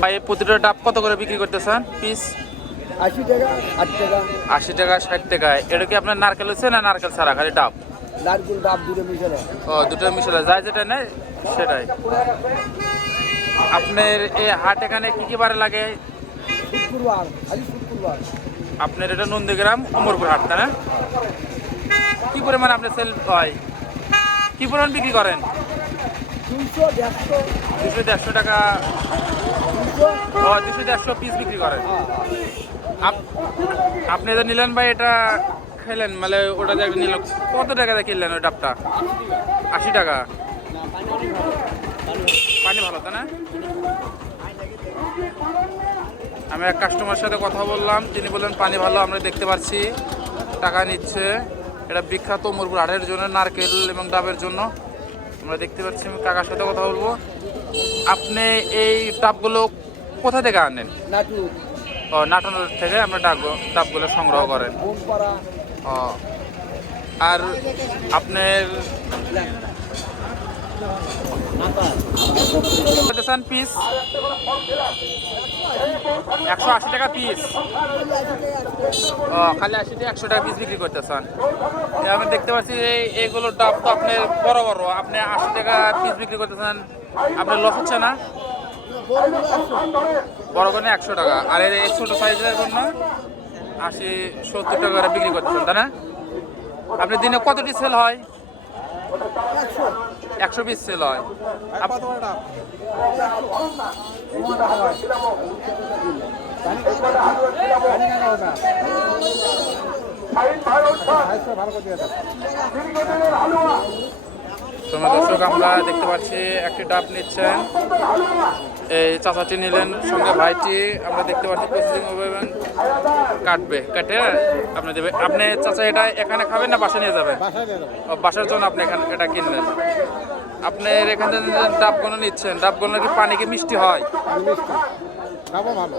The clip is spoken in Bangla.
ভাই প্রতিটা ডাব কত করে বিক্রি করতেছেন পিস? 80 টাকা, 60 টাকা। 80 টাকা, 60 টাকায়। এটা কি আপনার নারকেল হচ্ছে না নারকেল ছাড়া খালি ডাব? নারকেল ডাব দুটো মিশালে। ও, দুটো মিশালে যায় যেটা নেয় সেটাই। আপনার এই হাট এখানে কি কি বারে লাগে? শুক্রবার, খালি শুক্রবার। আপনার এটা নন্দীগ্রাম উমরপুর হাট, তাই না? কি পরিমাণ আপনার সেল হয়? কি পরিমাণ বিক্রি করেন? 200, 150, 200-150 টাকা। 200। ও, 200-150 পিস বিক্রি করেন। আপনি যে নিলেন ভাই, এটা খেলেন মানে ওটা যে নিল কত টাকা দিয়ে কিনলেন ওই ডাবটা? 80 টাকা। পানি ভালো, তাই না? আমি এক কাস্টমার সাথে কথা বললাম, তিনি বললেন পানি ভালো, আমরা দেখতে পাচ্ছি টাকা নিচ্ছে। এটা বিখ্যাত উমরপুর হাটের জন্য, নারকেল এবং ডাবের জন্য। আমরা দেখতে পাচ্ছি, আমি কাকার সাথে কথা বলবো। আপনি এই ডাবগুলো কোথা থেকে আনেন? নাটুর। ও, নাটোর থেকে আমরা ডাবগুলো সংগ্রহ করেন। বোনপাড়া। ও, আর আপনার পিস 180 টাকা পিস। ও, খালি 80 টাকা, 100 টাকা পিস বিক্রি করতেছেন। আমি দেখতে পাচ্ছি এইগুলোর ডাব তো আপনার বড় বড়, আপনি 80 টাকা পিস বিক্রি করতেছেন, আপনার লস হচ্ছে না? বড় করে 100 টাকা, আর এই ছোট সাইজের জন্য 80-70 টাকা করে বিক্রি করতেছেন, তাই না? আপনি দিনে কতটি সেল হয়? 100 পিস সেল হয়। দর্শক, আমরা দেখতে পাচ্ছি একটি ডাব নিচ্ছেন, এই চাচাটি নিলেন, সঙ্গে ভাইটি। আমরা দেখতে পাচ্ছি প্রসেসিং হবে এবং কেটে আপনি দেবে। আপনি চাচা এটা এখানে খাবেন না বাসা নিয়ে যাবেন? বাসার জন্য আপনি এখানে এটা কিনলেন। আপনি এখান থেকে ডাবগুলো নিচ্ছেন, ডাবগুলো কি পানি কি মিষ্টি হয়? ডাবও ভালো।